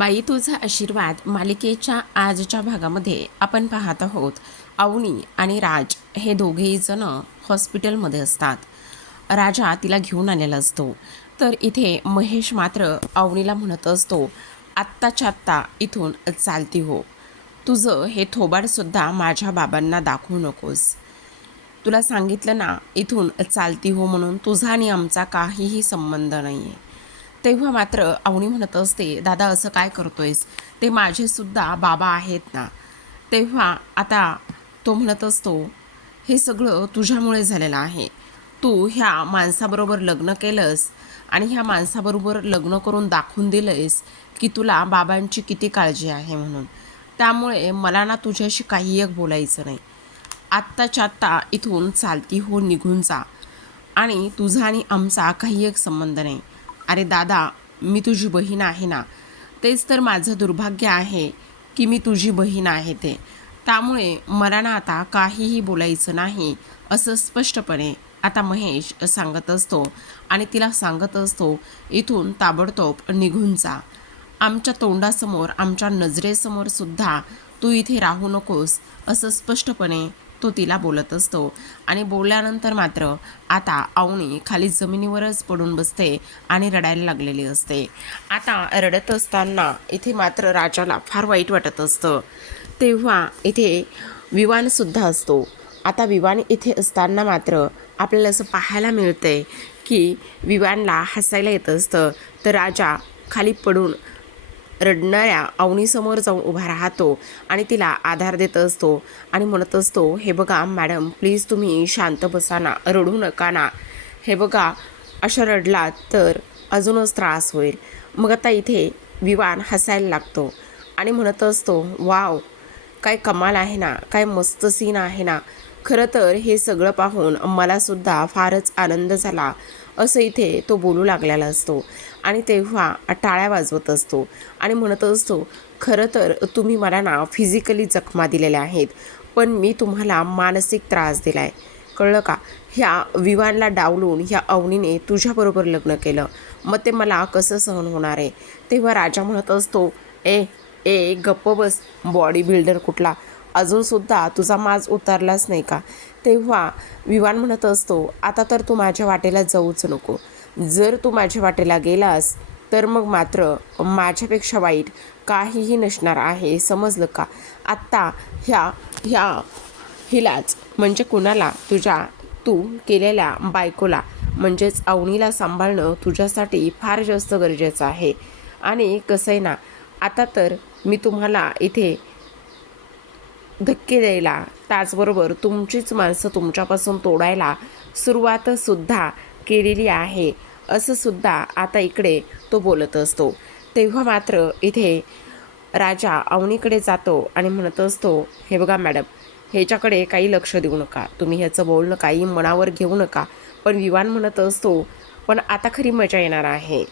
बाई तुझा आशीर्वाद मालिकेच्या आजच्या भागामध्ये आपण पाहत आहोत. अवनी आणि राज हे दोघेही जण हॉस्पिटलमध्ये असतात. राजा तिला घेऊन आलेला असतो. तर इथे महेश मात्र अवनीला म्हणत असतो, आत्ताच्या आत्ता इथून चालती हो. तुझं हे थोबाडसुद्धा माझ्या बाबांना दाखवू नकोस. तुला सांगितलं ना इथून चालती हो म्हणून. तुझा आणि आमचा काहीही संबंध नाही आहे. तेव्हा मात्र अवनी म्हणत असते, दादा असं काय करतोयस, ते माझेसुद्धा बाबा आहेत ना. तेव्हा आता तो म्हणत असतो, हे सगळं तुझ्यामुळे झालेलं आहे. तू ह्या माणसाबरोबर लग्न केलंस आणि ह्या माणसाबरोबर लग्न करून दाखवून दिलंयस की तुला बाबांची किती काळजी आहे म्हणून. त्यामुळे मला ना तुझ्याशी काही एक बोलायचं नाही. आत्ताच्या आत्ता इथून चालती हो, निघून जा. आणि तुझा आणि आमचा काही एक संबंध नाही. अरे दादा, मी तुझी बहीण आहे ना. तेच तर माझं दुर्भाग्य आहे की मी तुझी बहीण आहे ते. त्यामुळे मला ना आता काहीही बोलायचं नाही असं स्पष्टपणे आता महेश सांगत असतो. आणि तिला सांगत असतो, इथून ताबडतोब निघून जा. आमच्या तोंडासमोर, आमच्या नजरेसमोर सुद्धा तू इथे राहू नकोस असं स्पष्टपणे तो तिला बोलत असतो. आणि बोलल्यानंतर मात्र आता अवनी खाली जमिनीवरच पडून बसते आणि रडायला लागलेली असते. आता रडत असताना इथे मात्र राजाला फार वाईट वाटत असतं. तेव्हा इथे विवानसुद्धा असतो. आता विवान इथे असताना मात्र आपल्याला असं पाहायला मिळतंय की विवानला हसायला येत असतं. तर राजा खाली पडून रडणाऱ्या अवनीसमोर जाऊन उभा राहतो आणि तिला आधार देत असतो आणि म्हणत असतो, हे बघा मॅडम, प्लीज तुम्ही शांत बसा ना, रडू नका ना. हे बघा, अशा रडलात तर अजूनच त्रास होईल. मग आता इथे विवान हसायला लागतो आणि म्हणत असतो, वाव, काय कमाल आहे ना, काय मस्त सीन आहे ना. खरं तर हे सगळं पाहून मलासुद्धा फारच आनंद झाला असं इथे तो बोलू लागलेला असतो. आणि तेव्हा टाळ्या वाजवत असतो आणि म्हणत असतो, खरं तर तुम्ही मला ना फिजिकली जखमा दिलेल्या आहेत, पण मी तुम्हाला मानसिक त्रास दिला आहे, कळलं का. ह्या विवानला डावलून ह्या अवनीने तुझ्याबरोबर लग्न केलं, मग ते मला कसं सहन होणार आहे. तेव्हा राजा म्हणत असतो, ए ए गप्प बस, बॉडी बिल्डर कुठला, अजूनसुद्धा तुझा माज उतारलाच नाही का. तेव्हा विवान म्हणत असतो, आता तर तू माझ्या वाटेला जाऊच नको. जर तू माझ्या वाटेला गेलास तर मग मात्र माझ्यापेक्षा वाईट काहीही नसणार आहे, समजलं का. आत्ता ह्या ह्या हिलाच म्हणजे कुणाला, तू केलेल्या बायकोला म्हणजेच अवनीला सांभाळणं तुझ्यासाठी फार जास्त गरजेचं आहे. आणि कसं आहे ना, आता तर मी तुम्हाला इथे धक्के द्यायला, त्याचबरोबर तुमचीच माणसं तुमच्यापासून तोडायला सुरुवातसुद्धा केलेली आहे असं सुद्धा आता इकडे तो बोलत असतो. तेव्हा मात्र इथे राजा अवनीकडे जातो आणि म्हणत असतो, हे बघा मॅडम, ह्याच्याकडे काही लक्ष देऊ नका, तुम्ही ह्याचं बोलणं काही मनावर घेऊ नका. पण विवान म्हणत असतो, पण आता खरी मजा येणार आहे.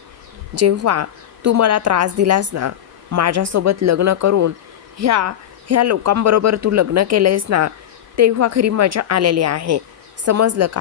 जेव्हा तू मला त्रास दिलास ना, माझ्यासोबत लग्न करून ह्या ह्या लोकांबरोबर तू लग्न केलं आहेस ना, तेव्हा खरी मजा आलेली आहे, समजलं का.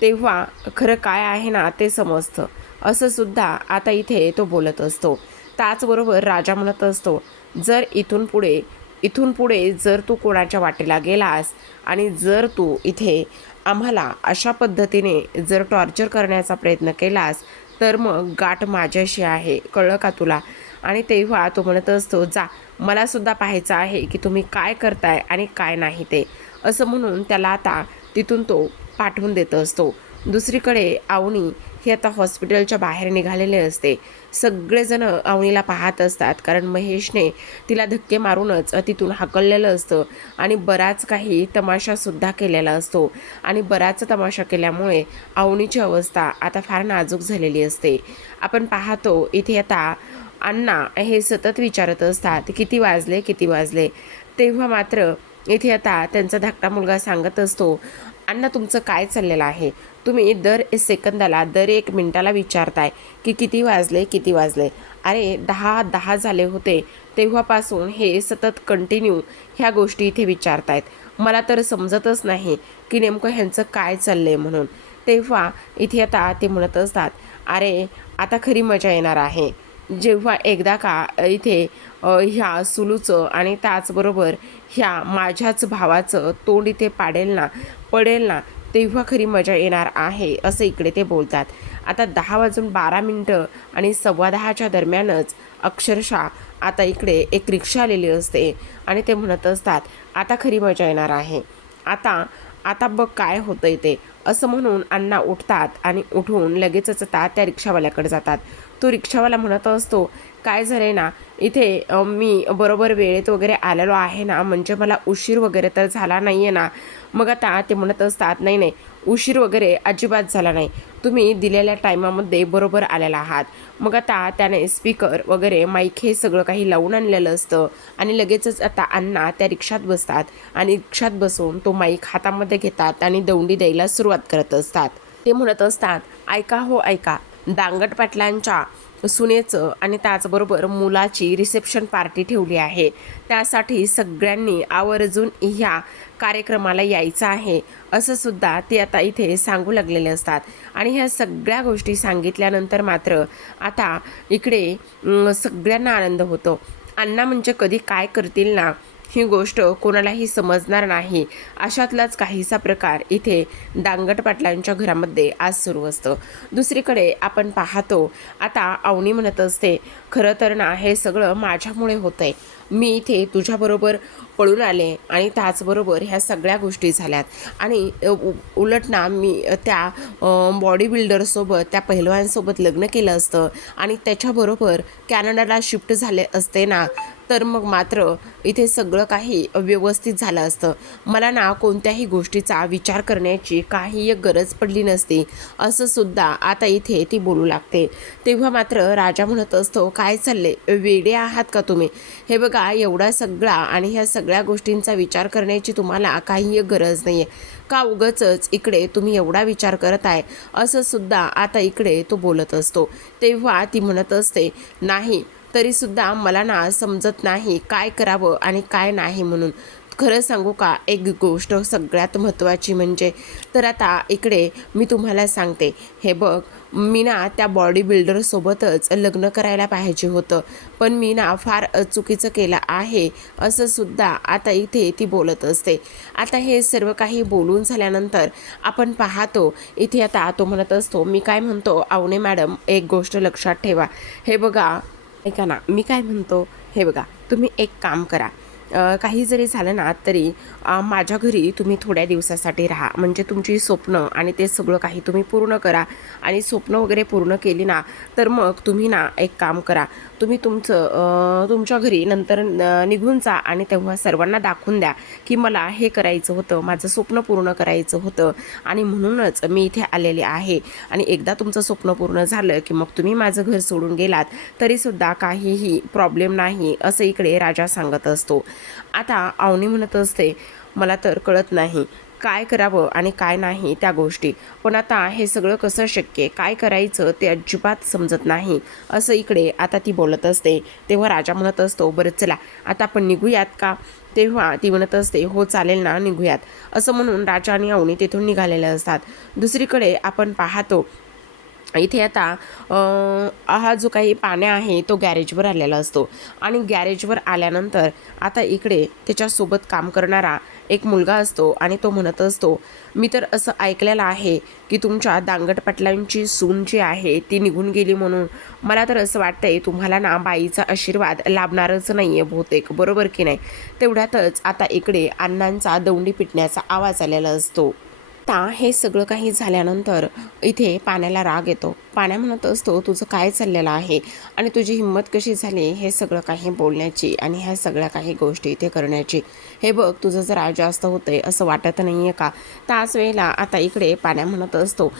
तेव्हा खरं काय आहे ना ते समजतं असं सुद्धा आता इथे तो बोलत असतो. त्याचबरोबर राजा म्हणत असतो, जर इथून पुढे जर तू कोणाच्या वाटेला गेलास आणि जर तू इथे आम्हाला अशा पद्धतीने जर टॉर्चर करण्याचा प्रयत्न केलास तर मग गाठ माझ्याशी आहे, कळलं का तुला. आणि तेव्हा तो म्हणत असतो, जा, मलासुद्धा पाहायचं आहे की तुम्ही काय करताय आणि काय नाही ते, असं म्हणून त्याला आता तिथून तो पाठवून देत असतो. दुसरीकडे अवनी ही आता हॉस्पिटलच्या बाहेर निघालेले असते. सगळेजण अवनीला पाहत असतात, कारण महेशने तिला धक्के मारूनच तिथून हाकललेलं असतं आणि बराच काही तमाशासुद्धा केलेला असतो. आणि बराच तमाशा केल्यामुळे अवनीची अवस्था आता फार नाजूक झालेली असते. आपण पाहतो इथे आता अण्णा हे सतत विचारत असतात, किती वाजले किती वाजले. तेव्हा मात्र इथे आता त्यांचा धाकटा मुलगा सांगत असतो, अण्णा तुमचं काय चाललेलं आहे, तुम्ही दर सेकंदाला दर एक मिनटाला विचारताय की किती वाजले किती वाजले. अरे 10 झाले होते तेव्हापासून हे सतत कंटिन्यू ह्या गोष्टी इथे विचारतायत. मला तर समजतच नाही की नेमकं ह्यांचं काय चाललं आहे म्हणून. तेव्हा इथे आता ते म्हणत असतात, अरे आता खरी मजा येणार आहे. जेव्हा एकदा का इथे ह्या सुलूचं आणि त्याचबरोबर ह्या माझ्याच भावाचं तोंड इथे पडेल ना तेव्हा खरी मजा येणार आहे, असं इकडे ते बोलतात. आता 10 वाजून 12 मिनिटं आणि 10:15च्या दरम्यानच अक्षरशः आता इकडे एक रिक्षा आलेली असते आणि ते म्हणत असतात, आता खरी मजा येणार आहे. आता आता बघ काय होतंय ते, असं म्हणून अण्णा उठतात आणि उठून लगेचच आता त्या रिक्षावाल्याकडे जातात. तो रिक्षावाला म्हणत असतो, काय झालंय ना इथे, मी बरोबर वेळेत वगैरे आलेलो आहे ना, म्हणजे मला उशीर वगैरे तर झाला नाही आहे ना. मग आता ते म्हणत असतात, नाही नाही, उशीर वगैरे अजिबात झाला नाही, तुम्ही दिलेल्या टायमामध्ये बरोबर आलेला आहात. मग आता त्याने स्पीकर वगैरे माईक हे सगळं काही लावून आणलेलं असतं आणि लगेचच आता अण्णा त्या रिक्षात बसतात आणि रिक्षात बसून तो माईक हातामध्ये घेतात आणि दौंडी द्यायला सुरुवात करत असतात. ते म्हणत असतात, ऐका हो ऐका, दांगट पाटलांच्या सुनेचं आणि त्याचबरोबर मुलाची रिसेप्शन पार्टी ठेवली आहे, त्यासाठी सगळ्यांनी आवर्जून ह्या कार्यक्रमाला यायचं आहे, असं सुद्धा ते आता इथे सांगू लागलेले असतात. आणि ह्या सगळ्या गोष्टी सांगितल्यानंतर मात्र आता इकडे सगळ्यांना आनंद होतो. अण्णा म्हणजे कधी काय करतील ना, ही गोष्ट कोणालाही समजणार नाही, अशातलाच काहीसा प्रकार इथे दांगट पाटलांच्या घरामध्ये आज सुरू असतं. दुसरीकडे आपण पाहतो आता अवनी म्हणत असते, खरं तर ना हे सगळं माझ्यामुळे होतंय, मी इथे तुझ्याबरोबर पळून आले आणि त्याचबरोबर ह्या सगळ्या गोष्टी झाल्यात आणि उलट ना मी त्या बॉडी बिल्डरसोबत, त्या पहिलवानसोबत लग्न केलं असतं आणि त्याच्याबरोबर कॅनडाला शिफ्ट झाले असते ना, तर मग मात्र इथे सगळं काही व्यवस्थित झालं असतं, मला ना कोणत्याही गोष्टीचा विचार करण्याची काही एक गरज पडली नसती, असं सुद्धा आता इथे ती बोलू लागते. तेव्हा मात्र राजा म्हणत असतो, काय चालले, वेडे आहात का तुम्ही? हे बघा, एवढा सगळा आणि ह्या सगळ्या गोष्टींचा विचार करण्याची तुम्हाला काही एक गरज नाही आहे का, उगाचच इकडे तुम्ही एवढा विचार करत आहे, असं सुद्धा आता इकडे तो बोलत असतो. तेव्हा ती म्हणत असते, नाही तरीसुद्धा मला ना समजत नाही काय करावं आणि काय नाही म्हणून. खरं सांगू का, एक गोष्ट सगळ्यात महत्त्वाची म्हणजे, तर आता इकडे मी तुम्हाला सांगते, हे बघ, मी ना त्या बॉडी बिल्डरसोबतच लग्न करायला पाहिजे होतं, पण मी ना फार चुकीचं केलं आहे, असं सुद्धा आता इथे ती बोलत असते. आता हे सर्व काही बोलून झाल्यानंतर आपण पाहतो इथे आता तो म्हणत असतो, मी काय म्हणतो अवनी मॅडम, एक गोष्ट लक्षात ठेवा, हे बघा ऐका ना, मी काय म्हणतो, हे बघा, तुम्ही एक काम करा, काही जरी झालं ना तरी माझ्या घरी तुम्ही थोड्या दिवसासाठी राहा, म्हणजे तुमची स्वप्न आणि ते सगळं काही तुम्ही पूर्ण करा. आणि स्वप्न वगैरे पूर्ण केली ना तर मग तुम्ही ना एक काम करा, तुम्ही तुमच्या घरी नंतर निघून जा आणि तेव्हा सर्वांना दाखवून द्या की मला हे करायचं होतं, माझं स्वप्न पूर्ण करायचं होतं आणि म्हणूनच मी इथे आलेले आहे. आणि एकदा तुमचं स्वप्न पूर्ण झालं की मग तुम्ही माझं घर सोडून गेलात तरीसुद्धा काहीही प्रॉब्लेम नाही, असं इकडे राजा सांगत असतो. आता अवनी म्हणत असते, मला तर कळत नाही काय करावं आणि काय नाही त्या गोष्टी, पण आता हे सगळं कसं शक्य, काय करायचं ते अजिबात समजत नाही, असं इकडे आता ती बोलत असते. तेव्हा राजा म्हणत असतो, बरं चला आता आपण निघूयात का? तेव्हा ती म्हणत असते, हो चालेल ना, निघूयात, असं म्हणून राजा आणि अवनी तिथून निघालेले असतात. दुसरीकडे आपण पाहतो इथे आता हा जो काही पाण्या आहे तो गॅरेजवर आलेला असतो आणि गॅरेजवर आल्यानंतर आता इकडे त्याच्यासोबत काम करणारा एक मुलगा असतो आणि तो म्हणत असतो, मी तर असं ऐकलेलं आहे की तुमच्या दांगट पाटलांची सून जी आहे ती निघून गेली म्हणून, मला तर असं वाटतंय तुम्हाला ना बाईचा आशीर्वाद लाभणारच नाही आहे बहुतेक, बरोबर की नाही? तेवढ्यातच आता इकडे अण्णांचा दौंडी पिटण्याचा आवाज आलेला असतो. आता हे सगळं काही झाल्यानंतर इथे पाण्याला राग येतो. पाण्या म्हणत असतो, तुझं काय चाललेलं आहे आणि तुझी हिंमत कशी झाली हे सगळं काही बोलण्याची आणि ह्या सगळ्या काही गोष्टी इथे करण्याची, हे बघ तुझं जरा जास्त होतंय असं वाटत नाही आहे का? त्याच वेळेला आता इकडे पाण्या म्हणत असतो,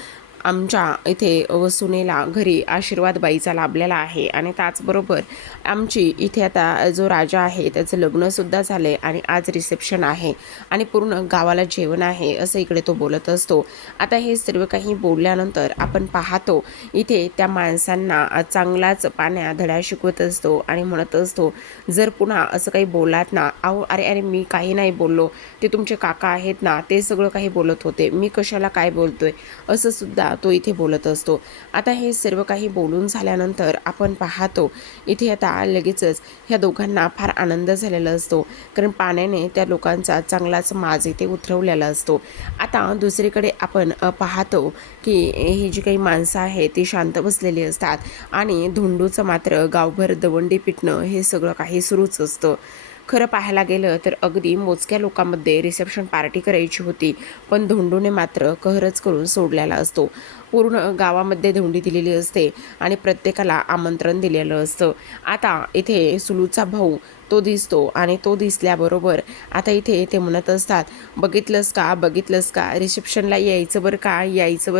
आमच्या इथे सुनेला घरी आशीर्वाद बाईचा लाभलेला आहे आणि त्याचबरोबर आमची इथे आता जो राजा आहे त्याचं लग्नसुद्धा झालं आहे आणि आज रिसेप्शन आहे आणि पूर्ण गावाला जेवण आहे, असं इकडे तो बोलत असतो. आता हे सर्व काही बोलल्यानंतर आपण पाहतो इथे त्या माणसांना चांगलाच पाण्या धडा शिकवत असतो आणि म्हणत असतो, जर पुन्हा असं काही बोलात ना, अहो अरे अरे मी काही नाही बोललो, ते तुमचे काका आहेत ना ते सगळं काही बोलत होते, मी कशाला काय बोलतोय, असं सुद्धा सुद्धा तो इथे बोलत असतो. आता हे सर्व काही बोलून झाल्यानंतर आपण पाहतो इथे आता लगेचच ह्या दोघांना फार आनंद झालेला असतो, कारण पाण्याने त्या लोकांचा चांगलाच माज इथे उतरवलेला असतो. आता दुसरीकडे आपण पाहतो की ही जी काही माणसं आहेत ती शांत बसलेली असतात आणि धोंडूचं मात्र गावभर दवंडी पिटणं हे सगळं काही सुरूच असतं. खरं पाहायला गेलं तर अगदी मोजक्या लोकांमध्ये रिसेप्शन पार्टी करायची होती, पण धोंडूने मात्र कहरच करून सोडलेला असतो. पूर्ण गावामध्ये धोंडी दिलेली असते आणि प्रत्येकाला आमंत्रण दिलेलं असतं. आता इथे सुलूचा भाऊ तो दिसतो आणि तो दिसल्याबरोबर आता इथे ते म्हणत असतात, बघितलंस का रिसेप्शनला यायचं बरं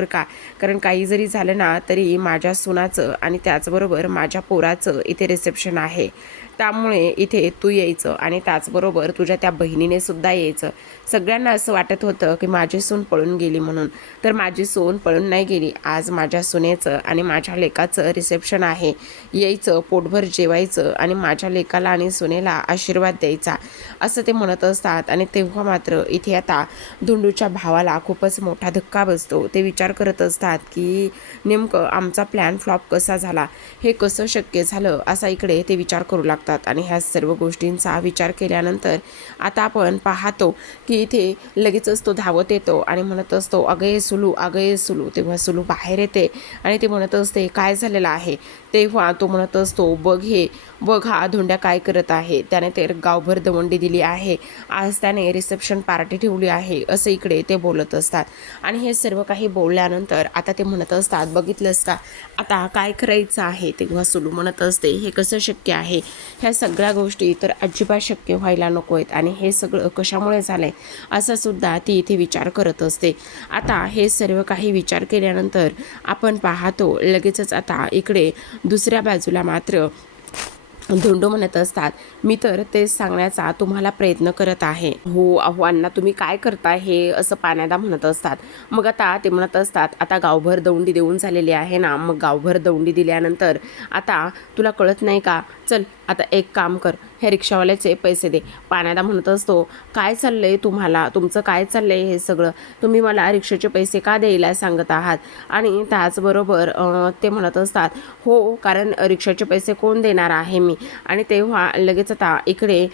का, कारण काही जरी झालं ना तरी माझ्या सुनाचं आणि त्याचबरोबर माझ्या पोराचं इथे रिसेप्शन आहे, त्यामुळे इथे तू यायचं आणि त्याचबरोबर तुझ्या त्या बहिणीने सुद्धा यायचं. सगळ्यांना असं वाटत होतं की माझी सून पळून गेली म्हणून, तर माझी सून पळून नाही गेली. आज माझ्या सुनेचं आणि माझ्या लेकाचं रिसेप्शन आहे, यायचं, पोटभर जेवायचं आणि माझ्या लेकाला आणि सुनेला आशीर्वाद द्यायचा, असं ते म्हणत असतात. आणि तेव्हा मात्र इथे आता धोंडूच्या भावाला खूपच मोठा धक्का बसतो. ते विचार करत असतात की नेमकं आमचा प्लॅन फ्लॉप कसा झाला, हे कसं शक्य झालं, असा इकडे ते विचार करू लागतात. आणि ह्या सर्व गोष्टींचा विचार केल्यानंतर आता आपण पाहतो की इथे लगेचच तो धावत येतो आणि म्हणत असतो, अगं ये सुलू. तेव्हा सुलू बाहेर येते आणि ते म्हणत असते, काय झालेलं आहे. तेव्हा तो म्हणत असतो, बघ हा धोंड्या काय करत आहे, त्याने ते गावभर दवंडी दिली आहे, आज त्याने रिसेप्शन पार्टी ठेवली आहे, असं इकडे ते बोलत असतात. आणि हे सर्व काही बोलल्यानंतर आता ते म्हणत असतात, बघितलंस का आता काय करायचं आहे. तेव्हा सुलू म्हणत असते, हे कसं शक्य आहे, ह्या सगळ्या गोष्टी तर अजिबात शक्य व्हायला नको आहेत आणि हे सगळं कशामुळे झालंय असा सुद्धा ती इथे विचार करत असते. आता हे सर्व काही विचार केल्यानंतर आपण पाहतो लगेचच आता इकडे दुसऱ्या बाजूला मात्र धोंडू म्हणत असतात, मी तर तेच सांगण्याचा तुम्हाला प्रयत्न करत आहे. हो अहो अण्णा, तुम्ही काय करताय हे, असं पाण्यादा म्हणत असतात. मग आता ते म्हणत असतात, आता गावभर दौंडी देऊन झालेली आहे ना, मग गावभर दौंडी दिल्यानंतर आता तुला कळत नाही का, चल आता एक काम कर, हे रिक्षावाल्याचे पैसे दे. पाण्यादा म्हणत असतो, काय चाललंय तुम्हाला, तुमचं काय चाललंय हे सगळं, तुम्ही मला रिक्षाचे पैसे का द्यायला सांगत आहात. आणि त्याचबरोबर ते म्हणत असतात, हो कारण रिक्षाचे पैसे कोण देणार आहे मी. आणि तेव्हा लगेच आता इकडे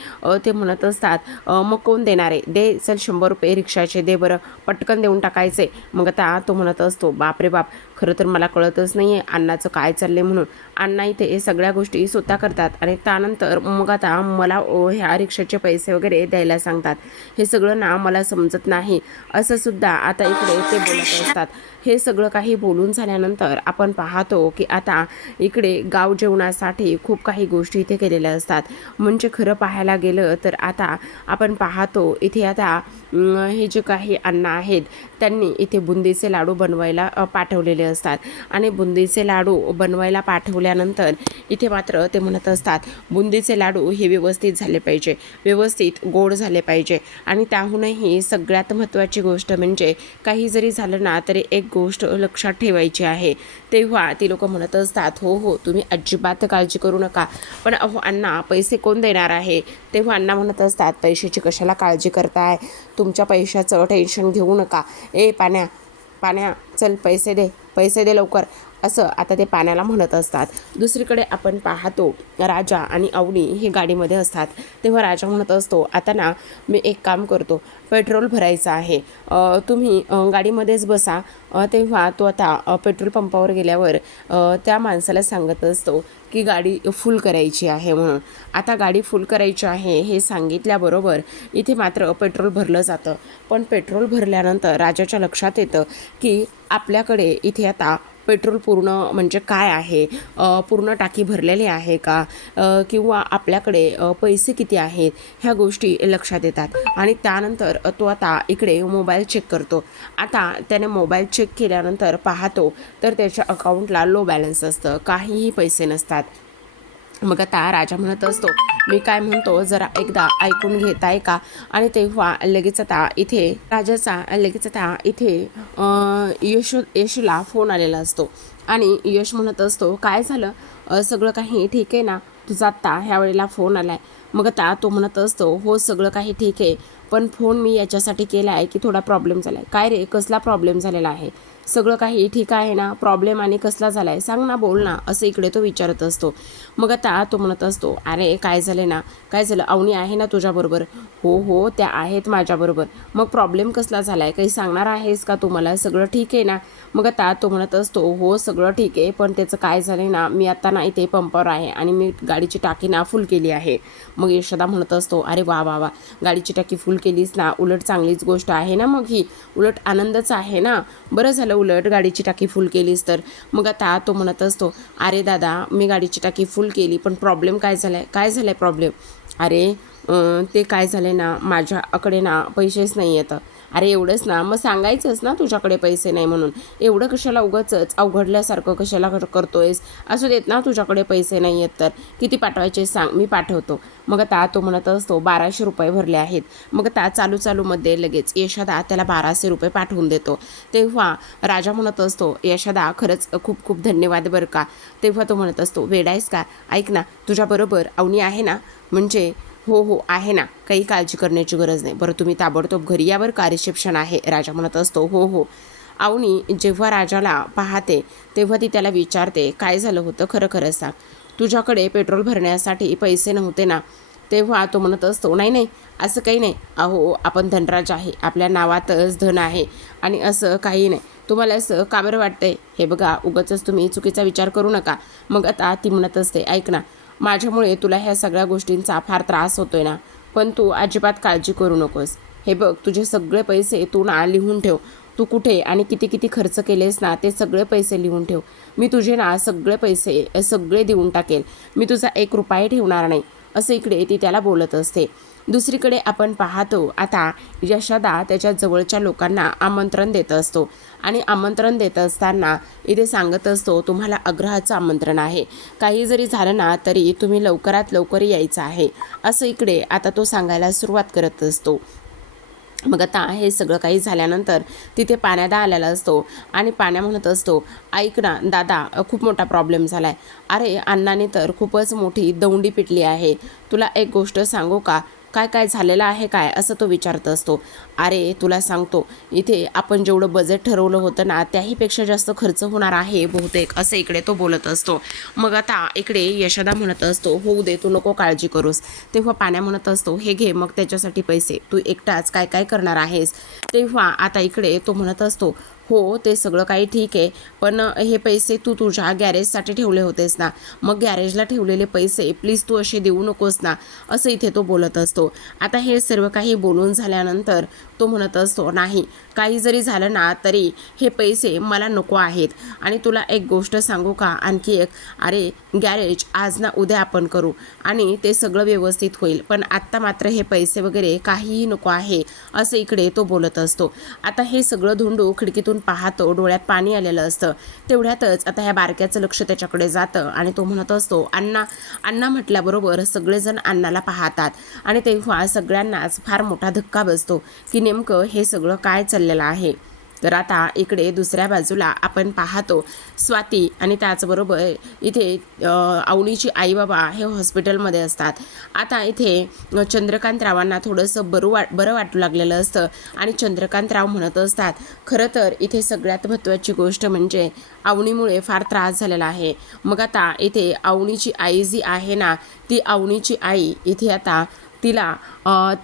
ते म्हणत असतात, मग कोण देणार आहे, दे चल 100 रुपये रिक्षाचे दे बरं, पटकन देऊन टाकायचे. मग आता तो म्हणत असतो, बापरे बाप, खरं तर मला कळतच नाही आहे अण्णाचं काय चाललंय म्हणून. अण्णा इथे हे सगळ्या गोष्टी स्वतः करतात आणि त्यानंतर मग आता मला ह्या रिक्षाचे पैसे वगैरे द्यायला सांगतात. हे सगळं ना मला समजत नाही, असं सुद्धा आता इकडे ते बोलत असतात. हे सगळं काही बोलून झाल्यानंतर आपण पाहतो की आता इकडे गाव जेवणासाठी खूप काही गोष्टी इथे केलेल्या असतात. म्हणजे खरं पाहायला गेलं तर आता आपण पाहतो इथे आता हे जे काही अण्णा आहेत त्यांनी इथे बुंदीचे लाडू बनवायला पाठवलेले असतात. आणि बुंदीचे लाडू बनवायला पाठवल्यानंतर इथे मात्र ते म्हणत असतात, बुंदीचे लाडू हे व्यवस्थित झाले पाहिजे, व्यवस्थित गोड झाले पाहिजे. आणि त्याहूनही सगळ्यात महत्त्वाची गोष्ट म्हणजे काही जरी झालं ना तरी एक गोष्ट लक्षात ठेवायची आहे. तेव्हा ती लोक म्हणत असतात, हो तुम्ही अजिबात काळजी करू नका, पण अहो अण्णा पैसे कोण देणार आहे. तेव्हा अण्णा म्हणत असतात, पैशाची कशाला काळजी करताय, तुमच्या पैशाचं टेन्शन घेऊ नका. ए पाण्या चल पैसे दे लवकर, असं आता ते पाण्याला म्हणत असतात. दुसरीकडे आपण पाहतो राजा आणि अवनी हे गाडीमध्ये असतात. तेव्हा राजा म्हणत असतो, आता ना मी एक काम करतो, पेट्रोल भरायचं आहे, तुम्ही गाडीमध्येच बसा. तेव्हा तो आता पेट्रोल पंपावर गेल्यावर त्या माणसाला सांगत असतो की गाडी फुल करायची आहे म्हणून. आता गाडी फुल करायची आहे हे सांगितल्याबरोबर इथे मात्र पेट्रोल भरलं जातं. पण पेट्रोल भरल्यानंतर राजाच्या लक्षात येतं की आपल्याकडे इथे आता पेट्रोल पूर्ण म्हणजे काय आहे, पूर्ण टाकी भरलेली आहे का, किंवा आपल्याकडे पैसे किती आहेत, ह्या गोष्टी लक्षात येतात. आणि त्यानंतर तो आता इकडे मोबाईल चेक करतो. आता त्याने मोबाईल चेक केल्यानंतर पाहतो तर त्याच्या अकाउंटला लो बॅलन्स असतं, काहीही पैसे नसतात. मग आता राजा म्हणत असतो, मी काय म्हणतो जरा एकदा ऐकून घेताय का. आणि तेव्हा लगेच आता इथे यशला फोन आलेला असतो. आणि यश म्हणत असतो, काय झालं, सगळं काही ठीक आहे ना, तुझा आत्ता ह्या वेळेला फोन आलाय. मग आता तो म्हणत असतो, हो सगळं काही ठीक आहे, पण फोन मी याच्यासाठी केला आहे की थोडा प्रॉब्लेम झाला आहे. काय रे, कसला प्रॉब्लेम झालेला आहे? सगळं काही ठीक आहे ना? प्रॉब्लेम आणि कसला झाला आहे सांग ना, बोल ना, असं इकडे तो विचारत असतो. मग आता तो म्हणत असतो, अरे काय झालं ना, काय झालं, अवनी आहे ना तुझ्याबरोबर? हो हो, त्या आहेत माझ्याबरोबर. मग प्रॉब्लेम कसला झाला आहे, काही सांगणार आहेस का तुम्हाला? सगळं ठीक आहे ना? मग आता तो म्हणत असतो, हो सगळं ठीक आहे, पण त्याचं काय झालं ना, मी आता ना इथे पंपावर आहे आणि मी गाडीची टाकी ना फुल केली आहे. मग यशोदा म्हणत असतो, अरे वा वा वा, गाडीची टाकी फुल केलीस ना, उलट चांगलीच गोष्ट आहे ना, मग ही उलट आनंदच आहे ना. बरं झालं उलट गाडीची टाकी फुल केलीस तर. मग आता तो म्हणत असतो, अरे दादा, मी गाडीची टाकी फुल केली, पण प्रॉब्लेम काय झाला आहे? काय झालं आहे प्रॉब्लेम? अरे ते काय झालं ना, माझ्याकडे ना पैसेच नाही आहेत. अरे एवढंच ना, मग सांगायचंच ना तुझ्याकडे पैसे नाही म्हणून. एवढं कशाला उगाचच अवघडल्यासारखं कशाला करतोयस? असू देत ना, तुझ्याकडे पैसे नाही आहेत तर. किती पाठवायचे सांग, मी पाठवतो. मग आता तो म्हणत असतो, 1200 रुपये भरले आहेत. मग आता चालूमध्ये लगेच यशोदा त्याला 1200 रुपये पाठवून देतो. तेव्हा राजा म्हणत असतो, यशोदा खरंच खूप खूप धन्यवाद बरं का. तेव्हा तो म्हणत असतो, वेडायस का? ऐक ना, तुझ्याबरोबर अवनी आहे ना? म्हणजे हो हो आहे ना, काही काळजी करण्याची गरज नाही. बरं तुम्ही ताबडतोब घरी यावर का, रिसेप्शन आहे. राजा म्हणत असतो, हो हो. अवनी जेव्हा राजाला पाहते तेव्हा ती त्याला विचारते, काय झालं होतं, खरं खरं सांग. तुझ्याकडे पेट्रोल भरण्यासाठी पैसे नव्हते ना? तेव्हा तो म्हणत असतो, नाही नाही, असं काही नाही. अहो आपण धनराज आहे, आपल्या नावातच धन आहे आणि असं काही नाही. तुम्हाला असं का बरं वाटतंय? हे बघा, उगाचच तुम्ही चुकीचा विचार करू नका. मग आता ती म्हणत असते, ऐक ना, माझ्यामुळे तुला ह्या सगळ्या गोष्टींचा फार त्रास होतोय ना, पण तू अजिबात काळजी करू नकोस. हे बघ, तुझे सगळे पैसे तू ना लिहून ठेव. तू कुठे आणि किती किती खर्च केलेस ना, ते सगळे पैसे लिहून ठेव. मी तुझे ना सगळे पैसे सगळे देऊन टाकेल. मी तुझा 1 रुपया ठेवणार नाही. असं इकडे ती त्याला बोलत असते. दुसरीकडे आपण पाहतो, आता यशोदा त्याच्या जवळच्या लोकांना आमंत्रण देत असतो आणि आमंत्रण देत असताना इथे सांगत असतो, तुम्हाला आग्रहाचं आमंत्रण आहे. काही जरी झालं ना तरी तुम्ही लवकरात लवकर यायचं आहे. असं इकडे आता तो सांगायला सुरुवात करत असतो. मग आता हे सगळं काही झाल्यानंतर तिथे पाण्यादा आलेला असतो आणि पाण्या म्हणत असतो, ऐक ना दादा, खूप मोठा प्रॉब्लेम झाला आहे. अरे अण्णाने तर खूपच मोठी दौंडी पिटली आहे. तुला एक गोष्ट सांगू का? काय काय झालेलं आहे काय, असं तो विचारत असतो. अरे तुला सांगतो, इथे आपण जेवढं बजेट ठरवलं होतं ना, त्याहीपेक्षा जास्त खर्च होणार आहे बहुतेक, असं इकडे तो बोलत असतो. मग आता इकडे यशोदा म्हणत असतो, होऊ दे, तू नको काळजी करूस. तेव्हा पाण्या म्हणत असतो, हे घे मग त्याच्यासाठी पैसे, तू एकटाच काय काय करणार आहेस? तेव्हा आता इकडे तो म्हणत असतो, हो ते सगळं काही ठीक आहे, पण हे पैसे तू तुझ्या गॅरेजसाठी ठेवले होतेस ना, मग गॅरेजला ठेवलेले पैसे प्लीज तू असे देऊ नकोस ना, असं इथे तो बोलत असतो. आता हे सर्व काही बोलून झाल्यानंतर तो म्हणत असतो, नाही, काही जरी झालं ना तरी हे पैसे मला नको आहेत. आणि तुला एक गोष्ट सांगू का, आणखी एक, अरे गॅरेज आज ना उद्या आपण करू आणि ते सगळं व्यवस्थित होईल, पण आत्ता मात्र हे पैसे वगैरे काहीही नको आहे, असं इकडे तो बोलत असतो. आता हे सगळं धोंडू खिडकीतून पाहतो, डोळ्यात पाणी आलेलं असतं. तेवढ्यातच आता ह्या बारक्याचं लक्ष त्याच्याकडे जातं आणि तो म्हणत असतो, अण्णा. अण्णा म्हटल्याबरोबर सगळेजण अण्णाला पाहतात आणि तेव्हा सगळ्यांनाच फार मोठा धक्का बसतो की नेमकं हे सगळं काय चाललेलं आहे. तर आता इकडे दुसऱ्या बाजूला आपण पाहतो, स्वाती आणि त्याचबरोबर इथे अवनीची आई बाबा हे हॉस्पिटलमध्ये असतात. आता इथे चंद्रकांतरावांना थोडंसं बरं वाटू लागलेलं असतं आणि चंद्रकांतराव म्हणत असतात, खरं तर इथे सगळ्यात महत्त्वाची गोष्ट म्हणजे अवनीमुळे फार त्रास झालेला आहे. मग आता इथे अवनीची आई जी आहे ना, ती अवनीची आई इथे आता तिला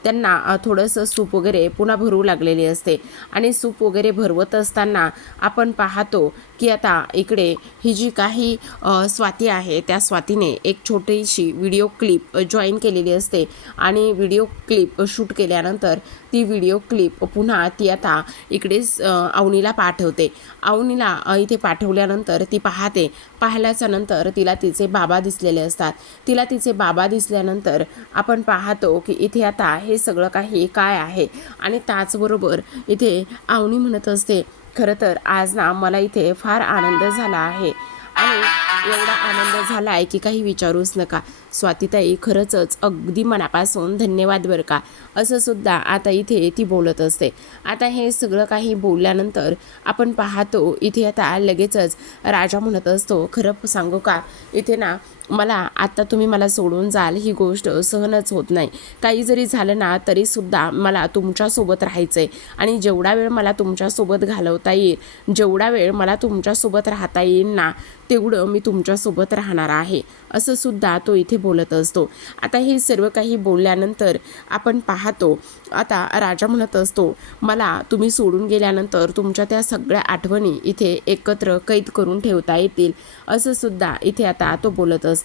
त्यांना थोडंसं सूप वगैरे पुन्हा भरवू लागलेली असते आणि सूप वगैरे भरवत असताना आपण पाहतो की आता इकडे ही जी काही स्वाती आहे, त्या स्वातीने एक छोटीशी व्हिडिओ क्लिप जॉईन केलेली असते आणि व्हिडिओ क्लिप शूट केल्यानंतर ती व्हिडिओ क्लिप पुन्हा ती आता इकडेच अवनीला पाठवते. अवनीला इथे पाठवल्यानंतर ती पाहिल्याच्या नंतर तिला तिचे बाबा दिसलेले असतात. तिला तिचे बाबा दिसल्यानंतर आपण पाहतो की इथे आता हे सगळं काही काय आहे. आणि त्याचबरोबर इथे अवनी म्हणत असते, खरं तर आज ना मला इथे फार आनंद झाला आहे आणि एवढा आनंद झाला आहे की काही विचारूच नका. स्वातीताई खरंच अगदी मनापासून धन्यवाद बरं का, असं सुद्धा आता इथे ती बोलत असते. आता हे सगळं काही बोलल्यानंतर आपण पाहतो इथे आता लगेचच राजा म्हणत असतो, खरं सांगू का, इथे ना मला आत्ता तुम्ही मला सोडून जाल ही गोष्ट सहनच होत नाही. काही जरी झालं ना तरीसुद्धा मला तुमच्यासोबत राहायचं आहे आणि जेवढा वेळ मला तुमच्यासोबत घालवता येईल, जेवढा वेळ मला तुमच्यासोबत राहता येईल ना, तेवढं मी तुमच्यासोबत राहणार आहे, असं सुद्धा तो इथे बोलत असतो. आता हे सर्व काही बोलल्यानंतर आपण पाहतो आता राजा म्हणत असतो, मला तुम्ही सोडून गेल्यानंतर तुमच्या त्या सगळ्या आठवणी इथे एकत्र कैद करून ठेवता येतील, असं सुद्धा इथे आता तो बोलत असतो.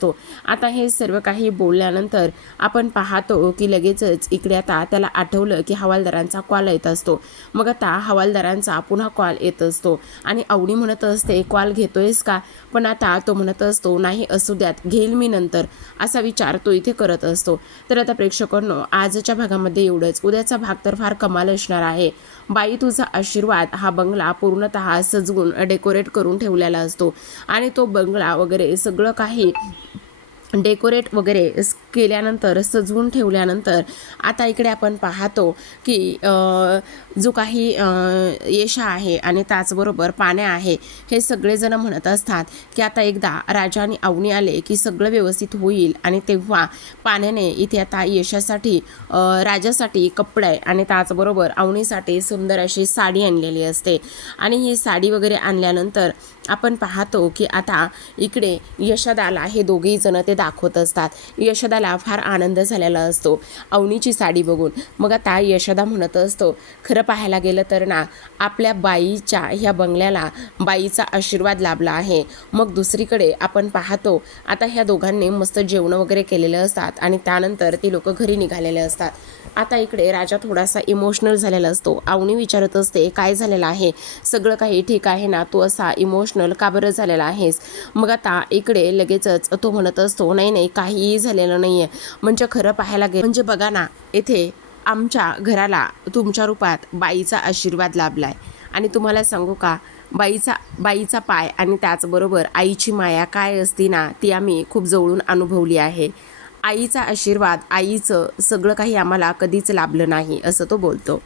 आता हे सर्व काही बोलल्यानंतर आपण पाहतो की लगेचच इकडे आता त्याला आठवलं की हवालदारांचा कॉल येत असतो. मग आता हवालदारांचा पुन्हा कॉल येत असतो आणि अवनी म्हणत असते, कॉल घेतोयस का? पण आता तो म्हणत असतो, नाही असू द्यात, घेईल मी नंतर, असा विचार तो इथे करत असतो. तर आता प्रेक्षकांनो, आजच्या भागामध्ये एवढंच. उद्याचा भाग तर फार कमाल असणार आहे. बाई तुझा आशीर्वाद हा बंगला पूर्णतः सजवून डेकोरेट करून ठेवलेला असतो आणि तो बंगला वगैरे सगळं काही डेकोरेट वगैरे केल्यानंतर, सजवून ठेवल्यानंतर आता इकडे आपण पाहतो की जो काही येशा आहे आणि त्याचबरोबर पाण्या आहे, हे सगळेजण म्हणत असतात की आता एकदा राजा आणि अवनी आले की सगळं व्यवस्थित होईल. आणि तेव्हा पाण्याने इथे आता यशासाठी, राजासाठी कपडे आणि त्याचबरोबर अवनीसाठी सुंदर अशी साडी आणलेली असते. आणि ही साडी वगैरे आणल्यानंतर आपण पाहतो की आता इकडे यशोदाला हे दोघेही जण ते दाखवत असतात. यशोदाला फार आनंद झालेला असतो अवनीची साडी बघून. मग आता यशोदा म्हणत असतो, खरं पाहायला गेलं तर ना, आपल्या बाईच्या ह्या बंगल्याला बाईचा आशीर्वाद लाभला आहे. मग दुसरीकडे आपण पाहतो आता ह्या दोघांनी मस्त जेवण वगैरे केलेलं असतात आणि त्यानंतर ते लोक घरी निघालेले असतात. आता इकडे राजा थोडासा इमोशनल झालेला असतो. अवनी विचारत असते, काय झालेलं आहे, सगळं काही ठीक आहे ना, तू असा इमोशनल का बरं झालेला आहेस? मग आता इकडे लगेचच तो म्हणत असतो, नाही नाही, काहीही झालेलं नाही आहे. म्हणजे खरं पाहायला गेलं म्हणजे बघा ना, येथे आमच्या घराला तुमच्या रूपात बाईचा आशीर्वाद लाभला आहे. आणि तुम्हाला सांगू का, बाईचा पाय आणि त्याचबरोबर आईची माया काय असते ना, ती आम्ही खूप जवळून अनुभवली आहे. आईचा आशीर्वाद, आईचं सगळं काही आम्हाला कधीच लाभलं नाही, असं तो बोलतो.